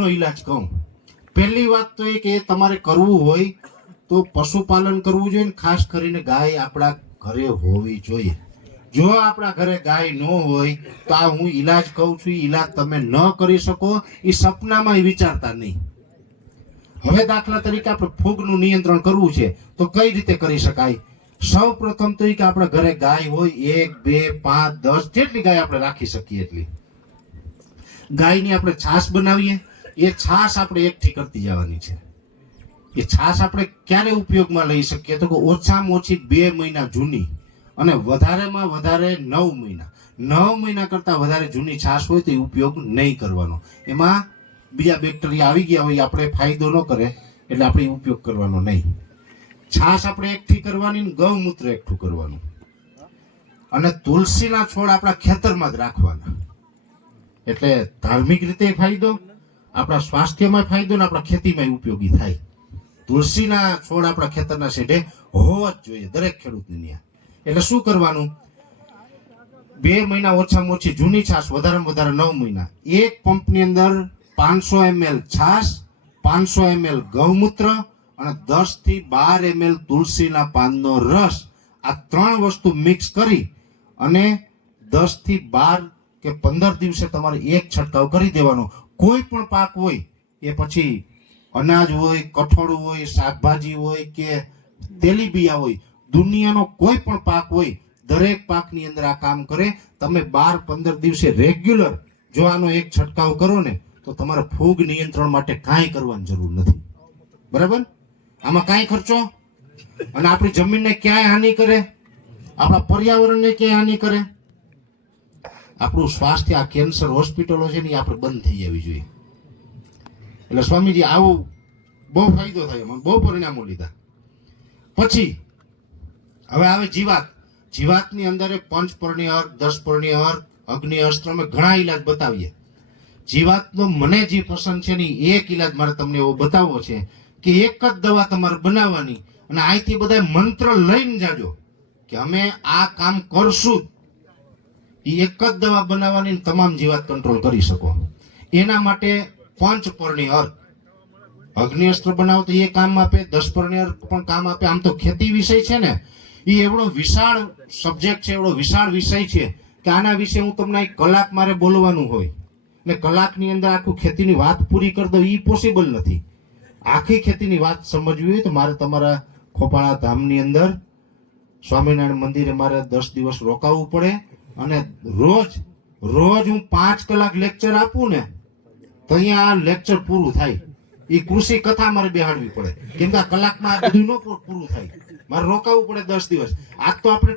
ફૂગનો ઈલાજ કહું. પહેલી વાત તો એ કે તમારે કરવું હોય તો પશુપાલન કરવું જોઈએ ને ખાસ કરીને ગાય આપણા ઘરે હોવી જોઈએ. જો આપણા ઘરે ગાય ન હોય તો આ હું ઈલાજ કહું છું, ઈલાજ તમે ન કરી શકો એ સપનામાં વિચારતા નહીં. હવે દાખલા તરીકે આપણે ફૂગનું નિયંત્રણ કરવું છે તો કઈ રીતે કરી શકાય? સૌ પ્રથમ તો એ કે આપણા ઘરે ગાય હોય 1, 2, 5, 10 જેટલી ગાય આપણે રાખી શકીએ એટલી ગાયની આપણે છાશ બનાવીએ. એ છાશ આપણે એકઠી કરતી જવાની છે. એ છાશ આપણે ક્યારે ઉપયોગમાં લઈ શકીએ તો કે ઓછામાં ઓછી 2 મહિના જૂની અને વધારેમાં વધારે 9 મહિના. 9 મહિના કરતા વધારે જૂની છાશ હોય તો એ ઉપયોગ નહીં કરવાનો. એમાં બીજા બેક્ટેરિયા આવી ગયા હોય આપણે ફાયદો ન કરે એટલે આપણે ઉપયોગ કરવાનો નહીં. છાશ આપણે એકઠી કરવાની ને ગૌમૂત્ર એકઠું કરવાનું. અને તુલસીના છોડ આપણા ખેતરમાં જ રાખવાના. એટલે ધાર્મિક રીતે ફાયદો, આપણા સ્વાસ્થ્યમાં ફાયદો ને આપણા ખેતીમાં ઉપયોગી થાય. તુલસીના છોડ આપણા ખેતરના શેઢે હોવા જ જોઈએ દરેક ખેડૂતની ત્યાં. એટલે શું કરવાનું? 2 મહિના ઓછામાં ઓછી જૂની છાશ, વધારેમાં વધારે 9 મહિના. એક પંપની અંદર 500 ml છાશ, 500 ml ગૌમૂત્ર અને 10 થી 12 ml તુલસીના પાનનો રસ, આ 3 વસ્તુ મિક્સ કરી અને 10 થી 12 કે 15 દિવસે તમારે એક છંટકાવ કરી દેવાનો. કોઈ પણ પાક હોય, એ પછી અનાજ હોય, કઠોળ હોય, શાકભાજી હોય કે તેલીબિયા હોય, દુનિયાનો કોઈ પણ પાક હોય, દરેક પાકની અંદર આ કામ કરે. તમે 12-15 દિવસે રેગ્યુલર જો આનો એક છંટકાવ કરો ને તો તમારે ફૂગ નિયંત્રણ માટે કાંઈ કરવાની જરૂર નથી. બરાબર? આમાં કાંઈ ખર્ચો અને આપણી જમીનને ક્યાંય હાનિ કરે, આપણા પર્યાવરણને ક્યાંય હાનિ કરે. આપણું સ્વાસ્થ્ય, આ કેન્સર હોસ્પિટલો છે ને એ આપણે બંધ થઈ જવી જોઈએ. એટલે સ્વામીજી આવું બહુ ફાયદો થાય, મને બહુ પરિણામો લીધા. પછી હવે આવે જીવાત. જીવાતની અંદર 5 પર્ણિય અર્ક, 10 પર્ણિય અર્ક, અગ્નિ અસ્ત્ર, અમે ઘણા ઈલાજ બતાવીએ. જીવાતનો મને જે પસંદ છે ને એક ઈલાજ મારે તમને એવો બતાવવો છે કે એક જ દવા તમારે બનાવવાની અને અહીંથી બધા મંત્ર લઈને જાજો કે અમે આ કામ કરશું. એ એક જ દવા બનાવવાની તમામ જીવાત કંટ્રોલ કરી શકો. એના માટે 5 પર્ણિય અર્ક, અગ્નિ અસ્ત્ર બનાવો તો એ કામ આપે, 10 પર્ણિય અર્ક પણ કામ આપે. આમ તો ખેતી વિષય છે ને એ એવડો વિશાળ સબ્જેક્ટ છે, એવડો વિશાળ વિષય છે કે આના વિશે હું તમને 1 કલાક મારે બોલવાનું હોય ને કલાકની અંદર આખું ખેતીની વાત પૂરી કરી દઉં એ પોસિબલ નથી. આખી ખેતીની વાત સમજવી હોય તો મારે તમારા ખોપાળા ધામની અંદર સ્વામિનારાયણ મંદિરે મારે 10 દિવસ રોકાવવું પડે અને રોજ હું 5 કલાક લેક્ચર આપું ને તો અહીંયા આ લેક્ચર પૂરું થાય. એ કૃષિ કથા મારે બેહાડવી પડે કેમ કે આ કલાકમાં આ બધું ન પૂરું થાય. મારે રોકાવું પડે 10 દિવસ. આજ તો આપણે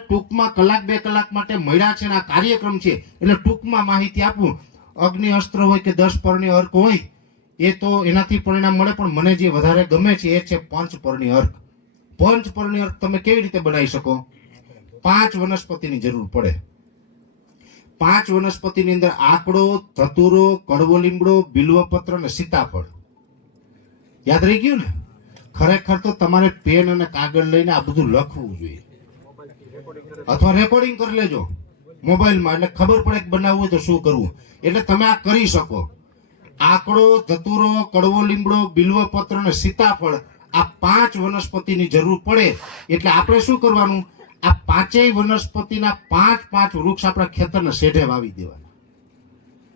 ટૂંકમાં કલાક 2 કલાક માટે મળ્યા છે ને આ કાર્યક્રમ છે એટલે ટૂંકમાં માહિતી આપું. અગ્નિ અસ્ત્ર હોય કે 10 પર્ણિય અર્ક હોય એ તો એનાથી પરિણામ મળે, પણ મને જે વધારે ગમે છે એ છે 5 પર્ણિય અર્ક. 5 પર્ણિય અર્ક તમે કેવી રીતે બનાવી શકો? 5 વનસ્પતિની જરૂર પડે. 5 વનસ્પતિની અંદર આકડો, ધતુરો, કડવો લીમડો, બિલ્વપત્ર અને સીતાફળ. યાદ રહી ગયું ને? ખરેખર તો તમારે પેન અને કાગળ લઈને આ બધું લખવું જોઈએ અથવા રેકોર્ડિંગ કરી લેજો મોબાઈલમાં, એટલે ખબર પડે કે બનાવવું હોય તો શું કરવું. એટલે તમે આ કરી શકો. આકડો, ધતુરો, કડવો લીમડો, બિલ્વપત્ર અને સીતાફળ, આ 5 વનસ્પતિની જરૂર પડે. એટલે આપણે શું કરવાનું? આ 5 વનસ્પતિના 5 વૃક્ષ આપણા ખેતરના શેઢે વાવી દેવાના.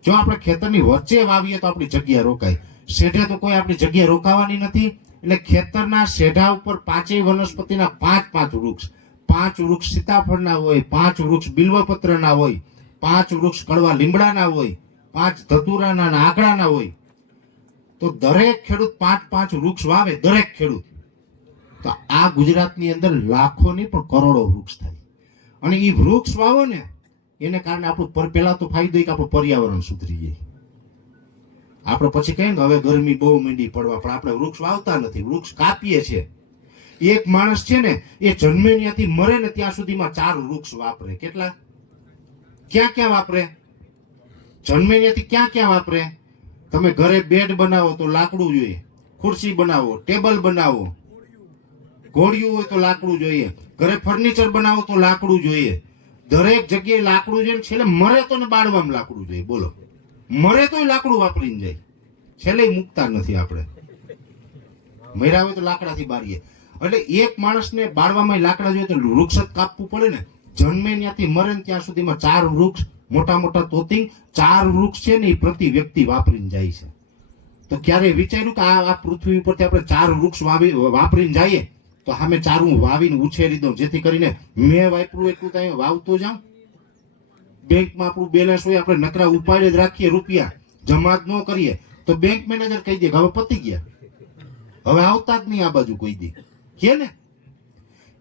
જો આપણે ખેતરની વચ્ચે વાવીએ તો આપણી જગ્યા રોકાય, શેઢે તો કોઈ આપણી જગ્યા રોકાવાની નથી. એટલે ખેતરના શેઢા ઉપર 5 વનસ્પતિના 5 વૃક્ષ, 5 વૃક્ષ સીતાફળના હોય, 5 વૃક્ષ બિલ્વપત્રના હોય, 5 વૃક્ષ કડવા લીમડાના હોય, 5 ધતુરાના અને આકડાના હોય. તો દરેક ખેડૂત 5 વૃક્ષ વાવે, દરેક ખેડૂત. તો આ ગુજરાતની અંદર લાખોની પણ કરોડો વૃક્ષ થાય. અને એ વૃક્ષ વાવો ને એને કારણે આપણું પહેલા તો ફાયદો કે આપણું પર્યાવરણ સુધરી જાય. આપણે પછી કહીએ ને હવે ગરમી બહુ માંડી પડવા, પણ આપણે વૃક્ષ વાવતા નથી, વૃક્ષ કાપીએ છીએ. એક માણસ છે ને એ જન્મે ત્યાંથી મરે ને ત્યાં સુધીમાં 4 વૃક્ષ વાપરે. કેટલા? ક્યાં વાપરે? જન્મે ત્યાંથી ક્યાં વાપરે? તમે ઘરે બેડ બનાવો તો લાકડું જોઈએ, ખુરશી બનાવો, ટેબલ બનાવો, ઘોડિયું હોય તો લાકડું જોઈએ, ઘરે ફર્નિચર બનાવો તો લાકડું જોઈએ. દરેક જગ્યાએ લાકડું જોઈએ. છેલ્લે મરે તો ને બાળવામાં લાકડું જોઈએ. બોલો, મરે તોય લાકડું વાપરીને જાય, છેલ્લે મૂકતા નથી આપણે. મર્યા હોય તો લાકડાથી બારીએ. એટલે એક માણસને બાળવામાં લાકડા જોઈએ તો વૃક્ષ જ કાપવું પડે ને. જન્મે ત્યાંથી મરે ને ત્યાં સુધીમાં 4 વૃક્ષ, મોટા મોટા તોતિંગ 4 વૃક્ષ છે ને એ પ્રતિ વ્યક્તિ વાપરીને જાય છે. તો ક્યારે વિચાર્યું કે આ પૃથ્વી ઉપરથી આપણે 4 વૃક્ષ વાપરીને જઈએ તો સામે 4 હું વાવીને ઉછેરી દઉં, જેથી કરીને મેં વાપરું એટલું તો અહીંયા વાવતો જાઉં. બેંકમાં આપણું બેલેન્સ હોય, આપણે નકરા ઉપાડે જ રાખીએ, રૂપિયા જમા જ ન કરીએ તો બેંક મેનેજર કહી દે કે હવે પતી ગયા, હવે આવતા જ નહીં આ બાજુ કોઈ દી, કે ને.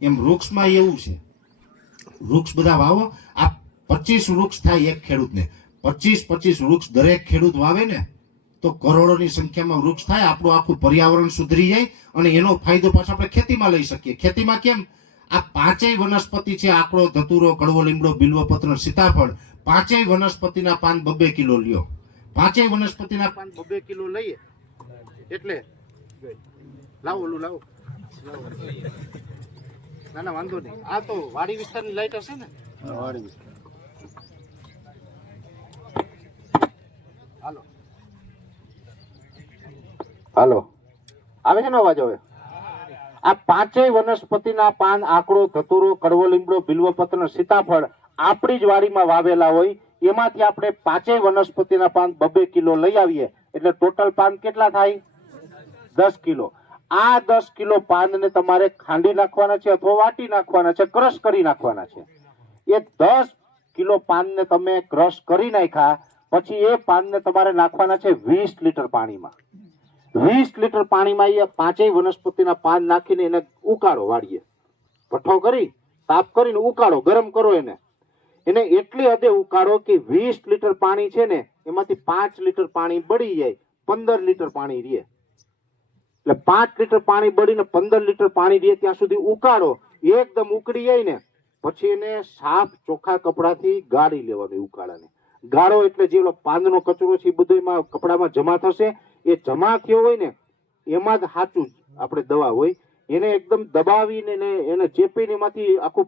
એમ વૃક્ષમાં એવું છે, વૃક્ષ બધા વાવો. આ 25 વૃક્ષ થાય એક ખેડૂતને, 25 વૃક્ષ દરેક ખેડૂત વાવે ને તો કરોડોની સંખ્યામાં વૃક્ષ થાય. આપણું આખું પર્યાવરણ સુધરી જાય અને એનો ફાયદો પાછો આપણે ખેતીમાં લઈ શકીએ. ખેતીમાં કેમ, આ 5 વનસ્પતિ છે, આકડો, ધતુરો, કડવો લીમડો, બિલ્વપત્ર, સીતાફળ, 5 વનસ્પતિના પાન 2 કિલો લ્યો. 5 વનસ્પતિના પાન 2 કિલો લઈએ એટલે લાવો ઓલું લાવો. ના ના વાંધો નહીં. આ તો વાડી વિસ્તારની લાઈટ હશે ને? વાડી વિસ્તાર. હાલો હાલો, આવે છે ને અવાજ? હવે આ 5 વનસ્પતિના પાન, આકડો, ધતુરો, કડવો લીમડો, બિલ્વપત્ર, સીતાફળ આપણી જ વાડીમાં વાવેલા હોય, એમાંથી આપણે 5 વનસ્પતિના પાન 2 કિલો લઈ આવીએ એટલે ટોટલ પાન કેટલા થાય? 10 કિલો. આ 10 કિલો પાનને તમારે ખાંડી નાખવાના છે અથવા વાટી નાખવાના છે, ક્રશ કરી નાખવાના છે. એ 10 કિલો પાનને તમે ક્રશ કરી નાખ્યા પછી એ પાનને તમારે નાખવાના છે 20 લીટર પાણીમાં. 20 લીટર પાણીમાં એ 5 વનસ્પતિના પાન નાખીને એને ઉકાળો, વાળીએ ભઠ્ઠો કરી સાફ કરીને ઉકાળો, ગરમ કરો એને એટલી હદે ઉકાળો કે 20 લીટર પાણી છે ને એમાંથી 5 લીટર પાણી બળી જાય, 15 લીટર પાણી રહે. એટલે 5 લીટર પાણી બળીને 15 લીટર પાણી રહે ત્યાં સુધી ઉકાળો. એકદમ ઉકળી જાય ને પછી એને સાફ ચોખ્ખા કપડાથી ગાળી લેવાનું. ઉકાળાને ગાળો એટલે જે પાનનો કચરો છે એ બધો એમાં કપડામાં જમા થશે. એ જમા થયો હોય ને એમાં જ સાચું આપણે દવા હોય. એને એકદમ દબાવીને એને ચેપીને એમાંથી આખું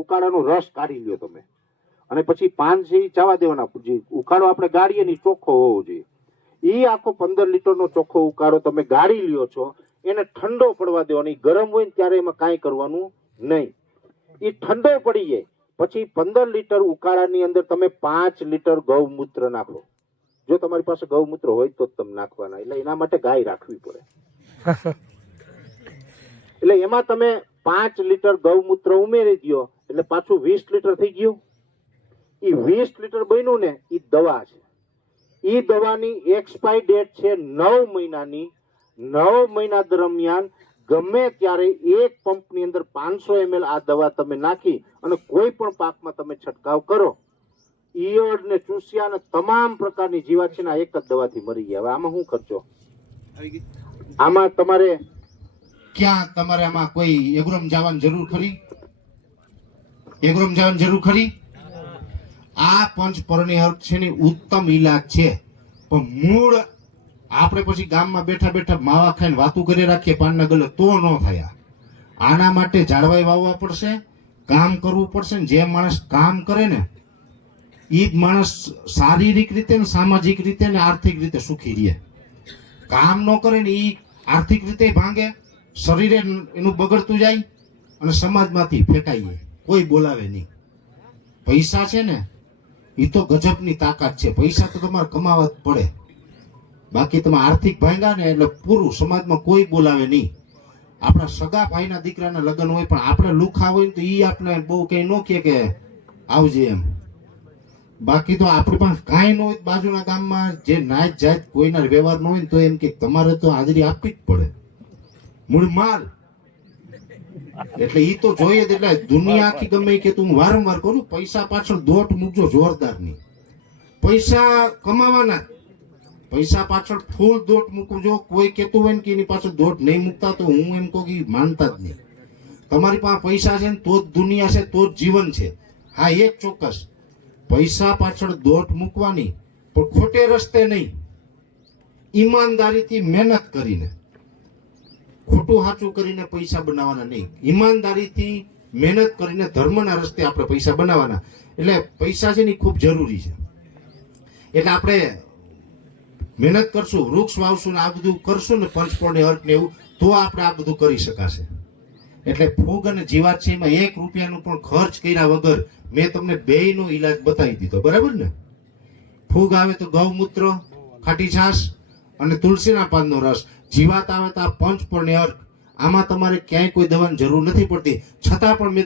ઉકાળાનો રસ કાઢી લ્યો તમે, અને પછી પાન છે એ ચાવા દેવાના. જે ઉકાળો આપણે ગાળીએ ને ચોખ્ખો હોવો જોઈએ. એ આખો 15 લીટરનો ચોખ્ખો ઉકાળો તમે ગાળી લ્યો છો, એને ઠંડો પડવા દેવાનો. ગરમ હોય ને ત્યારે એમાં કાંઈ કરવાનું નહીં. એ ઠંડો પડી જાય પછી 15 લીટર ઉકાળાની અંદર તમે 5 લીટર ગૌમૂત્ર નાખો. જો તમારી પાસે ગૌમૂત્ર હોય તો જ તમે નાખવાના, એટલે એના માટે ગાય રાખવી પડે. એટલે એમાં તમે 5 લીટર ગૌમૂત્ર ઉમેરી દો એટલે પાછું 20 લીટર થઈ ગયું. એ 20 લીટર બન્યું ને એ દવા છે. એ દવાની એક્સપાયરી ડેટ છે 9 મહિનાની. 9 મહિના દરમિયાન ગમે ત્યારે એક પંપની અંદર 500 ml આ દવા તમે નાખી અને કોઈ પણ પાકમાં તમે છંટકાવ કરો, ઈયળ ને ચૂસિયા ને તમામ પ્રકારની જીવાત છે ને એક જ દવાથી મરી ગયા. હવે આમાં શું ખર્ચો? આમાં તમારે ક્યાં તમારે આમાં કોઈ એગ્રોમ જવાની જરૂર ખરી? એગ્રોમ જવાની જરૂર ખરી? આ પંચપર્ણી અર્ક છે ને ઉત્તમ ઈલાજ છે, પણ મૂળ આપણે પછી ગામમાં બેઠા બેઠા માવા ખાઈને વાતું કરી રાખીએ પાનના ગલે તો ન થયા. આના માટે ઝાડવાઈ વાવવા પડશે, કામ કરવું પડશે. ને જે માણસ કામ કરે ને એ જ માણસ શારીરિક રીતે ને સામાજિક રીતે ને આર્થિક રીતે સુખી રહે. કામ ન કરે ને એ આર્થિક રીતે ભાંગે, શરીરે એનું બગડતું જાય અને સમાજમાંથી ફેંકાઈ જાય, કોઈ બોલાવે નહીં. પૈસા છે ને એ તો ગજબની તાકાત છે. પૈસા તો તમારે કમાવા જ પડે, બાકી તમે આર્થિક ભાંગ્યા ને એટલે પૂરું, સમાજમાં કોઈ બોલાવે નહીં. આપણા સગા ભાઈના દીકરાના લગ્ન હોય પણ આપણે લુખા હોય તો એ આપણે બહુ કઈ ન કહે કે આવજે એમ. બાકી તો આપણી પાસે કાંઈ ન હોય, બાજુના ગામમાં જે નાત જાત કોઈના વ્યવહાર ન હોય તો એમ કે તમારે તો હાજરી આપવી જ પડે, મૂળ માલ. એટલે ઈ તો જોઈએ જ. એટલે દુનિયા આખી ગમે કે તું વારંવાર કરું, પૈસા પાછળ દોટ મૂકજો જોરદારની. પૈસા કમાવાના, પૈસા પાછળ ફૂલ દોટ મૂકજો. કોઈ કેતું હોય ને કે એની પાછળ દોટ નહીં મૂકતા તો હું એમ કહું કે માનતા જ નહીં. તમારી પાસે પૈસા છે ને તો જ દુનિયા છે, તો જ જીવન છે. હા, એક ચોક્કસ, પૈસા પાછળ દોટ મૂકવાની પણ ખોટે રસ્તે નહીં, ઈમાનદારીથી મહેનત કરીને, ખોટું સાચું કરીને પૈસા બનાવવાના નહીં. ઈમાનદારીથી મહેનત કરીને ધર્મના રસ્તે આપણે પૈસા બનાવવાના. એટલે પૈસા છે ને ખૂબ જરૂરી છે. એટલે આપણે મહેનત કરશું, વૃક્ષ વાવશું ને આ બધું કરશું ને પંચપોળની અર્ક ને એવું, તો આપણે આ બધું કરી શકાશે. એટલે ફૂગ અને જીવાત છે એમાં 1 રૂપિયાનું પણ ખર્ચ કર્યા વગર મેં તમને બેયનો ઈલાજ બતાવી દીધો, બરાબર ને? ફૂગ આવે તો ગૌમૂત્ર, ખાટી છાશ અને તુલસીના પાનનો રસ. જીવાત આવે તો આ પંચપોળની અર્ક. આમાં તમારે ક્યાંય કોઈ દવાની જરૂર નથી પડતી, છતાં પણ મેં